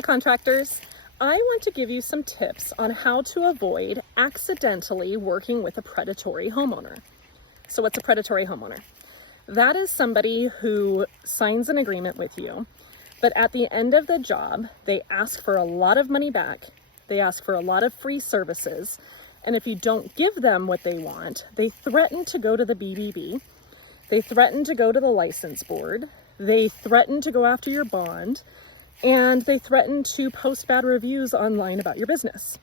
Hi contractors! I want to give you some tips on how to avoid accidentally working with a predatory homeowner. So what's a predatory homeowner? That is somebody who signs an agreement with you, but at the end of the job, they ask for a lot of money back, they ask for a lot of free services, and if you don't give them what they want, they threaten to go to the BBB, they threaten to go to the license board, they threaten to go after your bond, and they threaten to post bad reviews online about your business.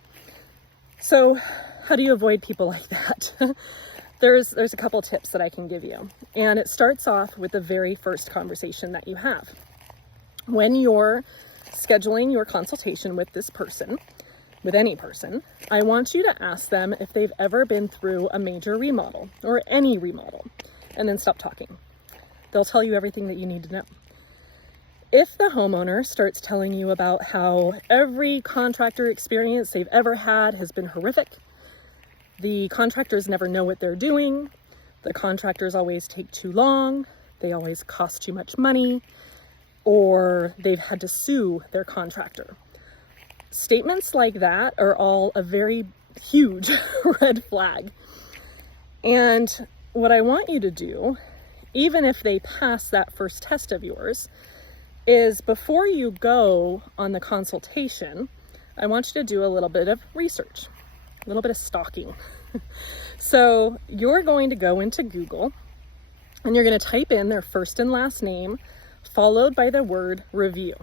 So how do you avoid people like that? There's a couple tips that I can give you. And it starts off with the very first conversation that you have. When you're scheduling your consultation with this person, with any person, I want you to ask them if they've ever been through a major remodel or any remodel, and then stop talking. They'll tell you everything that you need to know. If the homeowner starts telling you about how every contractor experience they've ever had has been horrific, the contractors never know what they're doing, the contractors always take too long, they always cost too much money, or they've had to sue their contractor. Statements like that are all a very huge red flag. And what I want you to do, even if they pass that first test of yours, is before you go on the consultation, I want you to do a little bit of research, a little bit of stalking. So you're going to go into Google and you're going to type in their first and last name, followed by the word review.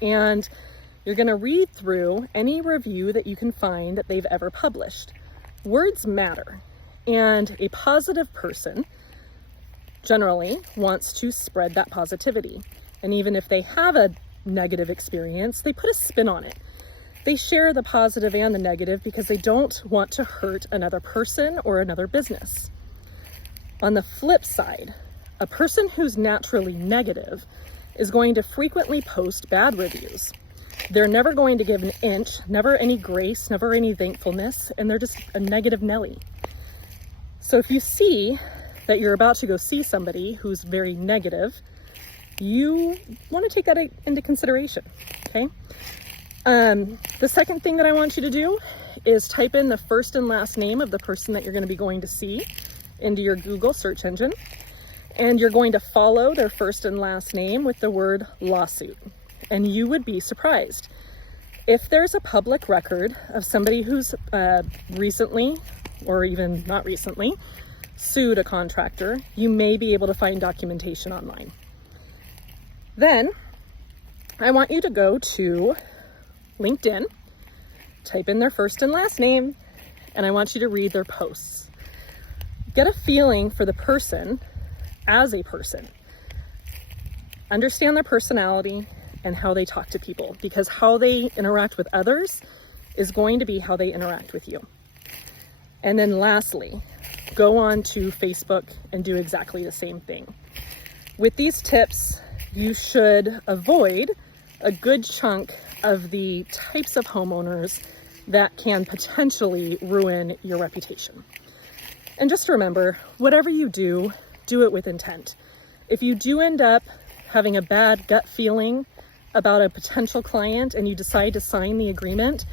And you're going to read through any review that you can find that they've ever published. Words matter, and a positive person generally wants to spread that positivity. And even if they have a negative experience, they put a spin on it. They share the positive and the negative because they don't want to hurt another person or another business. On the flip side, a person who's naturally negative is going to frequently post bad reviews. They're never going to give an inch, never any grace, never any thankfulness, and they're just a negative Nelly. So if you see that you're about to go see somebody who's very negative, you want to take that into consideration, okay? The second thing that I want you to do is type in the first and last name of the person that you're going to be going to see into your Google search engine, and you're going to follow their first and last name with the word lawsuit. And you would be surprised. If there's a public record of somebody who's recently, or even not recently, sued a contractor, you may be able to find documentation online. Then I want you to go to LinkedIn, type in their first and last name, and I want you to read their posts. Get a feeling for the person as a person. Understand their personality and how they talk to people, because how they interact with others is going to be how they interact with you. And then lastly, go on to Facebook and do exactly the same thing. With these tips, you should avoid a good chunk of the types of homeowners that can potentially ruin your reputation. And just remember, whatever you do, do it with intent. If you do end up having a bad gut feeling about a potential client and you decide to sign the agreement,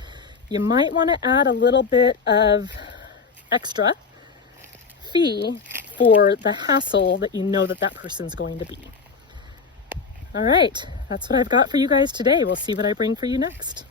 you might want to add a little bit of extra fee for the hassle that you know that person's going to be. All right, that's what I've got for you guys today. We'll see what I bring for you next.